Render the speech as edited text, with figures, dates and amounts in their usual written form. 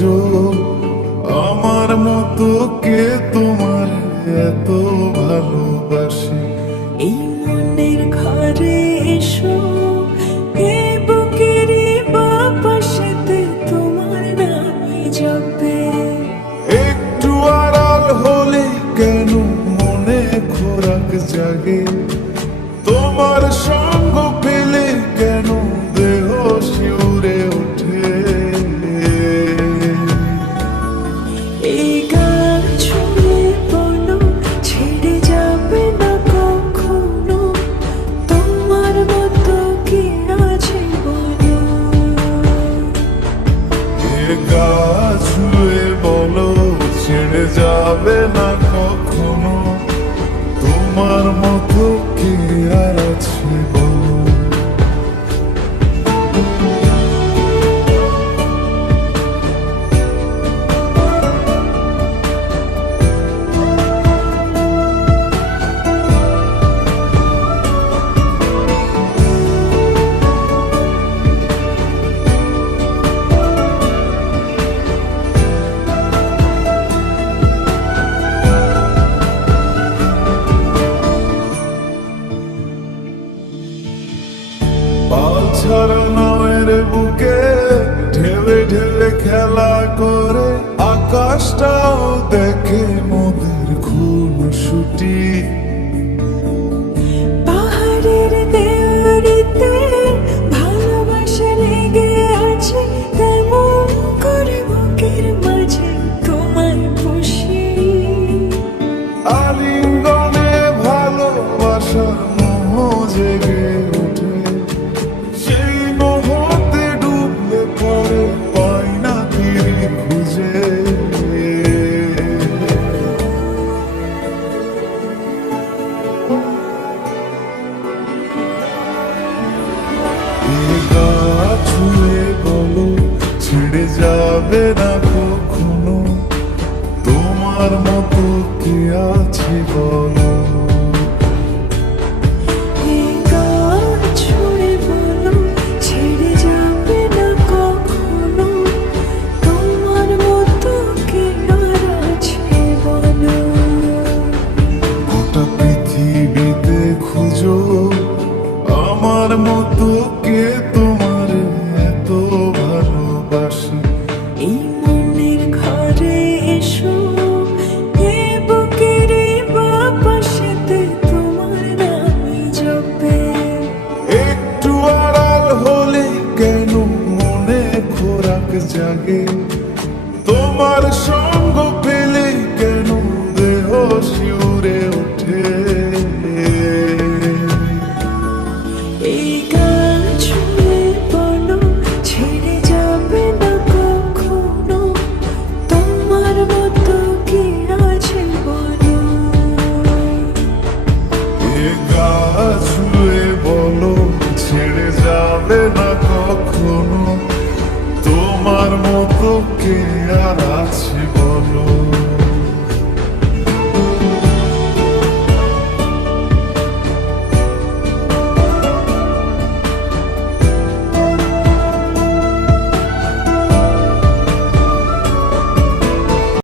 খোঁজো, আমার মতো কে তোমার এত ভালোবাসে। এই মনের ঘরে এসো, এই বুকেরই বাপাশেতে তোমার নামই জপে। একটু আড়াল হলে কেন মনে খোরাক জাগে, তোমার সঙ্গ পেলে কেন দেহ শিউরে ওঠে। এই গান শুনে বলো ছেড়ে যাবে না কখনো, তোমার মতো কি আছে বলো। এ গা ছুঁয়ে বলো ছেড়ে যাবে না কখনো, তোমার মতো কে আর আছে বলো। পাল ছাড়া নামের বুকে ঢেলে ঢেলে খেলা করে, আকাশটাও দেখে মোদের খুনসুটি। পাহাড়ের দেওয়ারিতে ভালোবাসা লেগে আছে, তেমন করে বুকের মাঝে তোমায় পুষি। আলিঙ্গনে ভালোবাসার মোহ জেগে ওঠে, সেই মোহতে ডুবলে পরে পাই না তীর খুঁজে। এ গা ছুঁয়ে বলো ছেড়ে যাবে না কখনো, তোমার মতো কে আছে বলো।